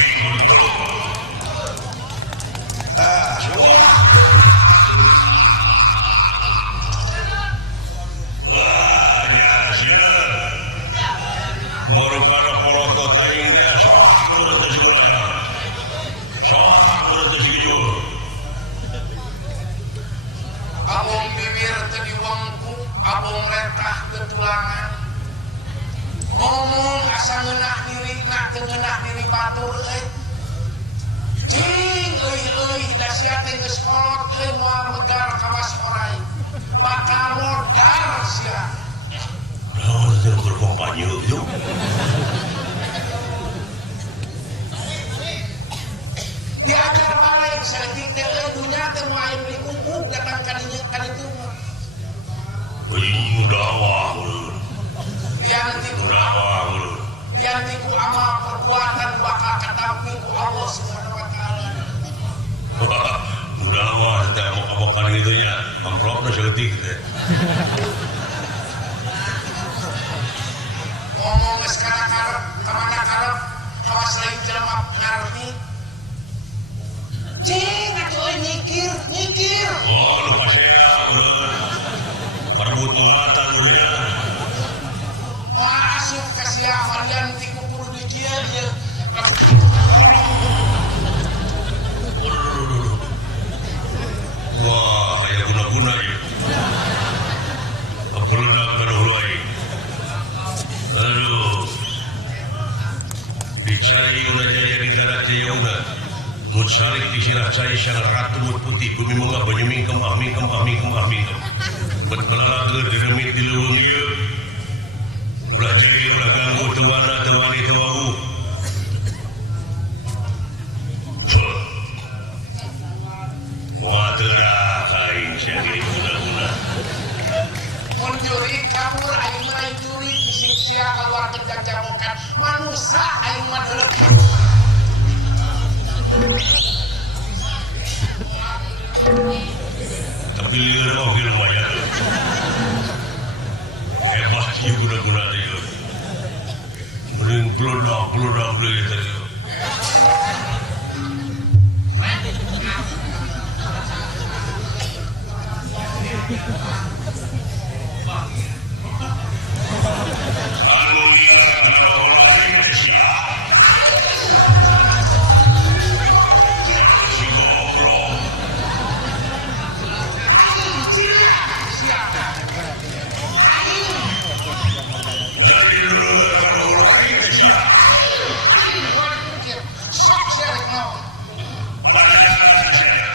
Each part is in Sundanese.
aing kudu taluk. Wah, nya sieuna. Marupana polotot aing teh soak urang teh sigulanya. Soak urang teh sigijul. Abong bibir teu diwengku, abong letah teu tulangan. Ngomong asa ngeunah dirina teu ngeunah diri batur euy. Cing euy da sia teh geus kolot euy moal megar ka Wasorai. Bakal modal sia. Naon teh berkompanye yuk. Diajar balik saeutik teh euy dunya teh moal aing beli kubuk datang ka dieu ka ditu. Euy dawah ulun. Lian tiku Dawah ulun. lian tiku amal perbuatan bakal katampi ku Allah Subhanahu wa taala. Wah, dawah teh amok-amok ka ditu nya. Amplopna saeutik teh. Ngomong geus kana karep kamana karep awas lain jelema ngarti. Cing atuh euy nyikir. Oh, lupa saya ulun. Perebut muatan urangnya. Moal asup ka sia varian tiku kudu dikieu ieu. Wah, aya guna-guna ieu. Apuludak kana hulu aing. Aduh. Dicai ulah jaya di darat jaya ulah. Mut salik di sirah cai sang ratu mut putih bumi menga banyu mingkem. Bet belalageun dedemit di leuweung ieu. Ulah jai ulah ganggu teu wana teu wani teu wau. Moal teu dah aing sia gini guna-guna. Mun juri kabur aing mah aing juri bising sia keluar ke jajamokan. Manusa aing mah deuleuh. Tapi lieur oge lumayan. Hebat ieu guna-guna teh ieu. Mending blodak deui teh ieu. Anu ninggal kana hulu aing teh sia. Si goblok. Aing cilia sia. Aing Jadi dulu kana hulu aing teh sia. aing moal mikir sok sia rek naon. Padayagan sia.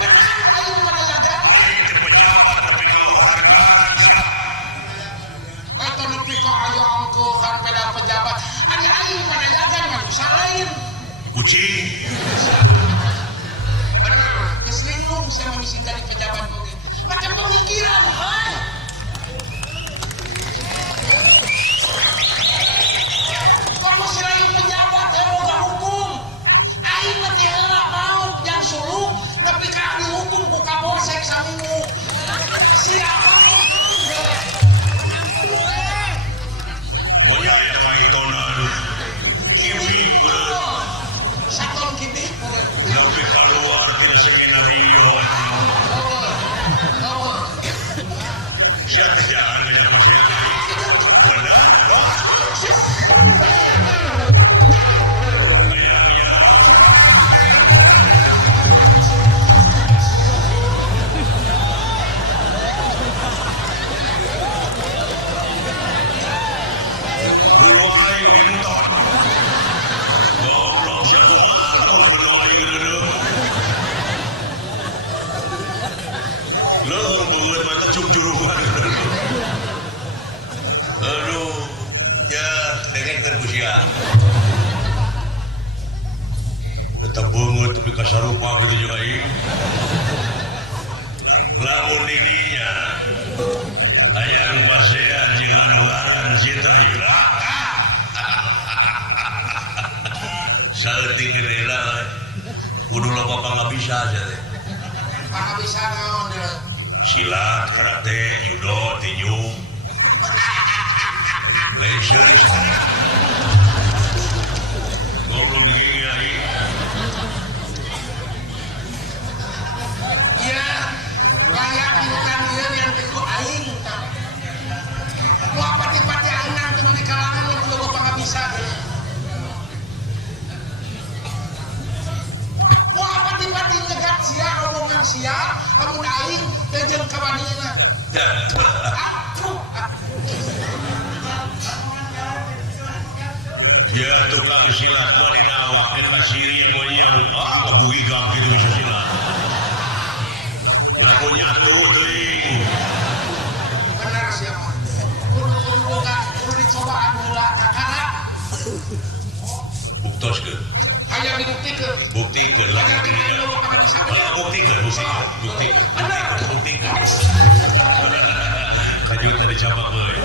Benar aing mah dayagan. Aing teh pejabat tapi kalau hargaan sia. Eta nepi ka aya angkeuhan peda pejabat. Ari aing mah dayagan manusia lain. Kucing. Bener, geus linglung sia mah misi jadi pejabat oge. Macam pemikiran, heuh. Komo si lain pejabat teh boga hukum. Aing mah teh heula maot yang suluk nepi ka ahli hukum ku kapolsek saminggu. Siapa ngomong? Bonya ya kaitonan. Kiwi peureun. Saton kibih peureun. Nepi keluar tina skenario. Sia teh jangan ngajak pasea aing. Benar. Ayangnya. Hulu aing dinton. Goblok sia kumaha lamun beno aing geureudeuk. Leuh beungeut mata cum jurugan. Aduh, ya dengeng terbusia. Tetap beungeut tapi kasarupa kitu juga ieu. Lamun didinya hayang pasea jeung anu ngaran Citra Yuda. Saeutik geuna kudu loba pangabisa aja teh. Pangabisa naon deuleu? Silat, karate, judo, tinju. Lain seuri sana. Goblok digigil kamu aing jeung kawanina. Ya tukang silat mah dina awak teh kasiri moal ngebugi gam kitu bisa silat. Lamun nyatu teuing. Bener sih mah. Kudu dicobaan heula kakara. Buktoskeun. Hayang dibuktikan. Buktikan lagi dirinya. Buktikan. Kajut dari cabang euy.